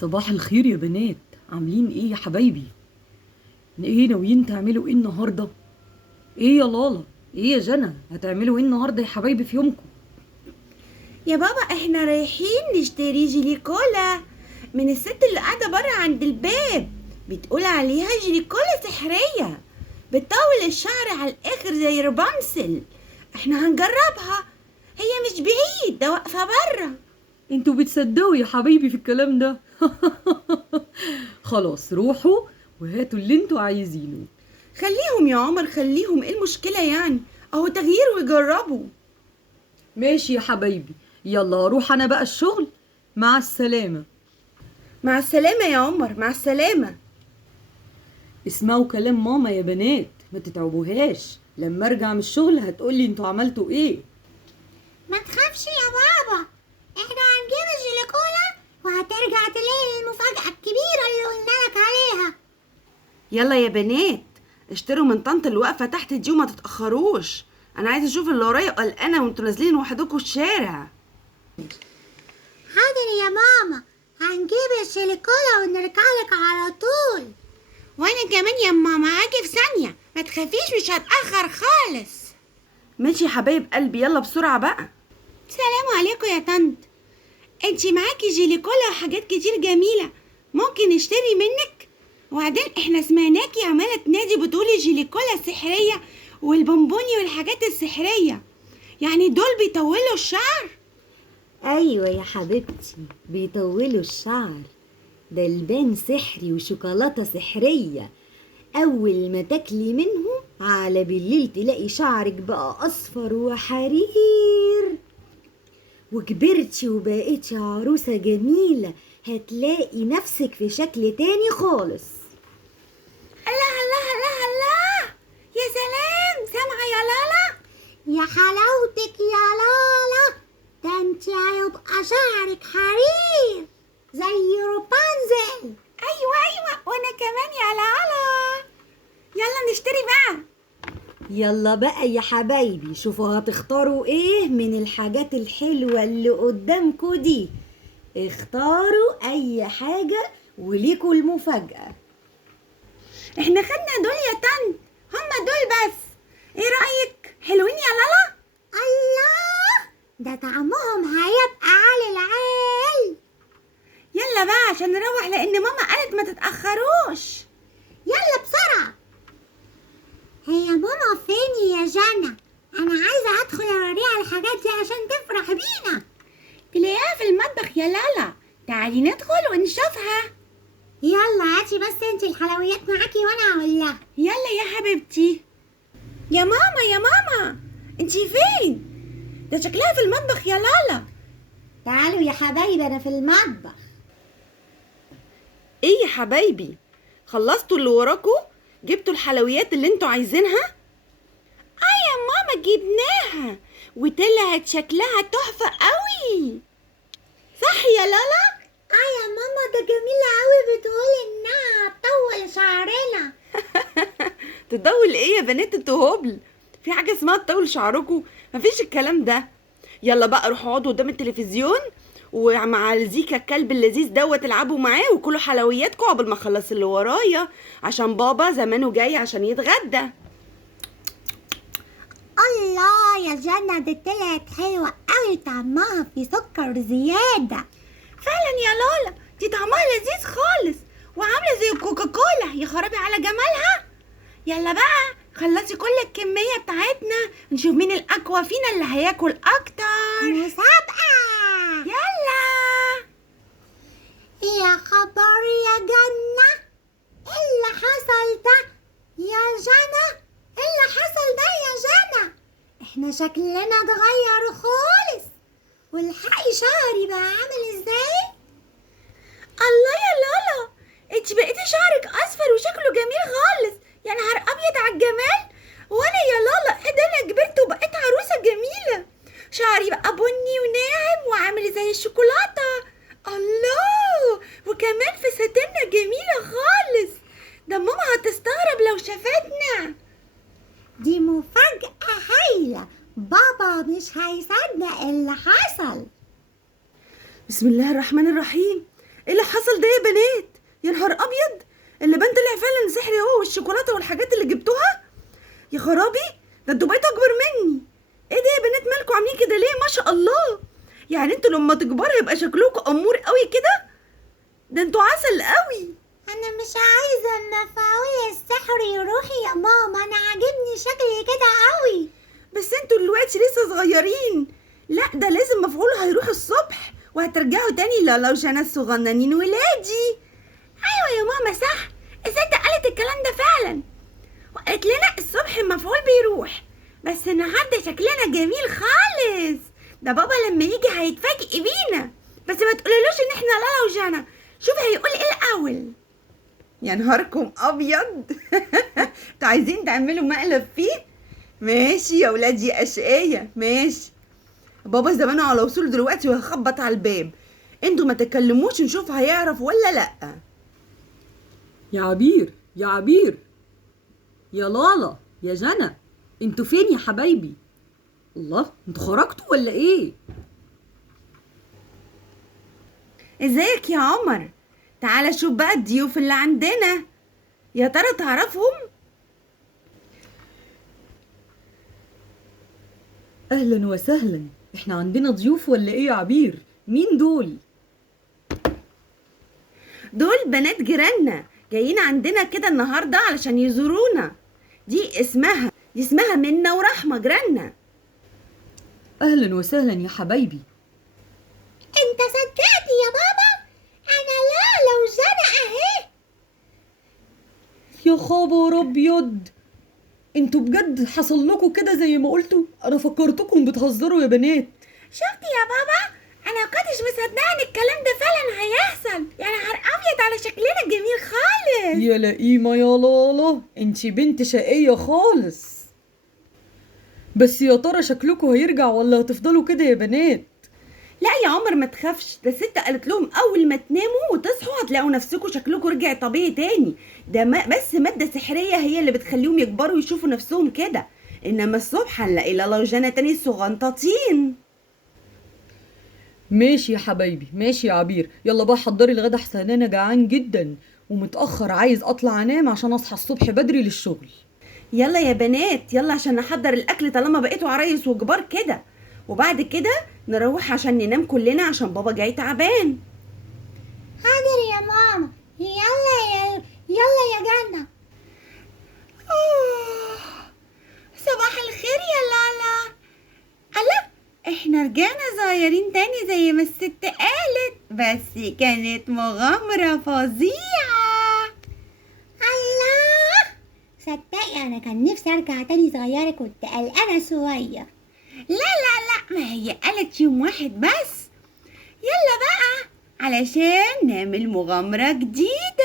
صباح الخير يا بنات، عاملين ايه يا حبايبي؟ ايه ناويين تعملوا ايه النهارده؟ ايه يا لالا؟ ايه يا جنى؟ هتعملوا ايه النهارده يا حبايبي في يومكم؟ يا بابا احنا رايحين نشتري جيلي كولا من الست اللي قاعدة برا عند الباب. بتقول عليها جيلي كولا سحرية، بتطول الشعر على الاخر زي رابنسل. احنا هنجربها، هي مش بعيد، ده واقفة برا. انتوا بتصدقوا يا حبايبي في الكلام ده؟ خلاص روحوا وهاتوا اللي انتوا عايزينه. خليهم يا عمر، خليهم، ايه المشكلة يعني؟ اهو تغيير ويجربوا. ماشي يا حبايبي، يلا هروح انا بقى الشغل. مع السلامة. مع السلامة يا عمر، مع السلامة. اسمعوا كلام ماما يا بنات، ما تتعبوهاش. لما ارجع من الشغل هتقولي انتوا عملتوا ايه. ما تخافش يا بابا، احنا هنجيب الجيليكولا وهترجع تلاقي المفاجأة الكبيرة اللي قلنالك عليها. يلا يا بنات، اشتروا من طنط اللي واقفة تحت دي وما تتأخروش. انا عايزة اشوف اللي ورايا قلقانة وانتوا نازلين وحدكوا الشارع. حاضر يا ماما، هنجيب الجيليكولا ونرجعلك على طول. وانا كمان يا ماما هاجي في ثانية، ما تخافيش مش هتأخر خالص. ماشي يا حبايب قلبي، يلا بسرعة بقى. سلام عليكم يا طنط، انتي معاكي جيليكولا وحاجات كتير جميلة، ممكن نشتري منك؟ وبعدين احنا سمعناكي عمالة تنادي بتقولي جيليكولا سحرية والبونبوني والحاجات السحرية، يعني دول بيطولوا الشعر؟ ايوه يا حبيبتي، بيطولوا الشعر. ده البان سحري وشوكولاتة سحرية. اول ما تاكلي منهم على بالليل تلاقي شعرك بقى اصفر وحرير، وكبرتي وبقيتي عروسة جميلة. هتلاقي نفسك في شكل تاني خالص. الله الله الله الله، يا سلام، سامعة يا لالا؟ يا حلاوتك يا لالا، ده انت هيبقى شعرك حرير زي روبانزل. ايوه ايوه، وانا كمان يا لالا. يلا نشتري بقى. يلا بقى يا حبايبي، شوفوا هتختاروا ايه من الحاجات الحلوة اللي قدامكوا دي. اختاروا اي حاجة وليكوا المفاجأة. احنا خدنا دول يا طنط، هما دول بس، ايه رأيك؟ حلوين يا لالا؟ الله، ده طعمهم هيبقى على العال. يلا بقى عشان نروح، لان ماما قالت ما تتأخروش. يلا بسرعة. هي ماما فين يا جنى؟ انا عايزة ادخل اوريها الحاجات دي عشان تفرح بينا. تلاقيها في المطبخ يا لالا، تعالي ندخل ونشوفها. يلا هاتي بس انتي الحلويات معاكي وانا هقول لها. يلا يا حبيبتي. يا ماما يا ماما، انتي فين؟ ده شكلها في المطبخ يا لالا. تعالوا يا حبايبي، انا في المطبخ. ايه يا حبايبي، خلصتوا اللي وراكوا؟ جبتوا الحلويات اللي انتوا عايزينها؟ اه يا ماما جبناها، وطلعت شكلها تحفة قوي، صح يا لالا؟ يا ماما ده جميلة قوي، بتقول انها هتطول شعرنا. تطول ايه يا بنات، انتوا هبل، في حاجة اسمها تطول شعركوا؟ مفيش الكلام ده. يلا بقى روحوا اقعدوا قدام التلفزيون ومع زيكا الكلب اللذيذ دوت العبوا معاه وكلوا حلوياتكم قبل ما اخلص اللي ورايا، عشان بابا زمانه جاي عشان يتغدى. الله يا جنى، دي طلعت حلوة قوي، طعمها في سكر زيادة. فعلا يا لالا، دي طعمها لذيذ خالص وعامله زي كوكاكولا، يا خرابي على جمالها. يلا بقى خلصي كل الكميه بتاعتنا، نشوف مين الاقوى فينا اللي هياكل اكتر. مسابقة. يلا. يا خبر يا جنة، ايه اللي حصل ده يا جنى؟ ايه اللي حصل ده يا جنى؟ احنا شكلنا اتغير خالص، والحقي شعري بقى عامل ازاي؟ الله يا لالا، انت بقيتي شعرك اصفر وشكله جميل خالص، يا نهار ابيض على الجمال. وانا يا لالا ايه ده، انا كبرت وبقيت عروسه جميله، شعري بقى بني وناعم وعامل زي الشوكولاته. الله، وكمان فساتيننا جميله خالص، ده ماما هتستغرب لو شافتنا. دي مفاجأة هايلة، بابا مش هيصدق اللي حصل. بسم الله الرحمن الرحيم، ايه اللي حصل ده يا بنات؟ يا نهار ابيض، اللبان طلع فعلا سحري هو والشوكولاته والحاجات اللي جبتوها. يا خرابي، ده انتوا بقيتوا اكبر مني. ايه ده يا بنات، مالكوا عاملين كده ليه؟ ما شاء الله، يعني انتوا لما تكبروا يبقى شكلكوا امور قوي كده؟ ده انتوا عسل قوي. انا مش عايزه المفعول السحري يروح يا ماما، انا عاجبني شكلي كده قوي. بس انتوا دلوقتي لسه صغيرين، لا ده لازم مفعوله هيروح الصبح وهترجعوا تاني للوجنة الصغننين ولادي. ايوه يا ماما صح، الست قالت الكلام ده فعلا، وقالت لنا الصبح المفعول بيروح، بس النهارده شكلنا جميل خالص. ده بابا لما يجي هيتفاجئ بينا، بس ما تقولولوش ان احنا لالا وجانا. شوف هيقول ايه الاول. يا نهاركم ابيض. انتوا عايزين تعملوا مقلب فيه؟ ماشي يا ولادي اشقية، ماشي. بابا زمانه على وصول دلوقتي وهخبط على الباب، انتوا ما تكلموش نشوف هيعرف ولا لا. يا عبير، يا عبير، يا لالا، يا جنى، انتوا فين يا حبايبي؟ الله، انتوا خرجتوا ولا ايه؟ ازيك يا عمر؟ تعالى شوف بقى الضيوف اللي عندنا، يا ترى تعرفهم؟ اهلا وسهلا، احنا عندنا ضيوف ولا ايه يا عبير؟ مين دول؟ دول بنات جيراننا جايين عندنا كده النهارده علشان يزورونا. دي اسمها منى ورحمة جيراننا. اهلا وسهلا يا حبايبي. انت صدقت يا بابا؟ انا لالا وجنى اهي. يا خبر ابيض، انتوا بجد حصل لكم كده زي ما قلتوا؟ انا فكرتكم بتهزروا يا بنات. شفتي يا بابا، انا كنتش مصدقه ان الكلام ده فعلا هيحصل. يعني نهار ابيض على شكلنا جميل خالص. يا لئيمة يا لالا، انتي بنت شقية خالص. بس يا ترى شكلكم هيرجع ولا هتفضلوا كده يا بنات؟ لا يا عمر ما تخافش، ده الست قالت لهم اول ما تناموا وتصحوا هتلاقوا نفسكم شكلكم رجع طبيعي تاني. ده بس مادة سحرية هي اللي بتخليهم يكبروا ويشوفوا نفسهم كده، انما الصبح هنلاقي لالا وجانا تاني صغنطاطين. ماشي يا حبايبي، ماشي يا عبير، يلا بقى حضري الغدا احسن انا جعان جدا ومتأخر، عايز اطلع انام عشان اصحى الصبح بدري للشغل. يلا يا بنات، يلا عشان نحضر الاكل طالما بقيتوا عرايس وكبار كده، وبعد كده نروح عشان ننام كلنا عشان بابا جاي تعبان. حاضر يا ماما، يلا يا جنة. صباح الخير يا لالا. الله، احنا رجعنا صغيرين تاني زي ما الست قالت، بس كانت مغامرة فظيعة. الله، صدقي انا كان نفسي ارجع تاني صغيرة، كنت قلقانة شوية. لا ما هي قالت يوم واحد بس. يلا بقى علشان نعمل مغامرة جديدة.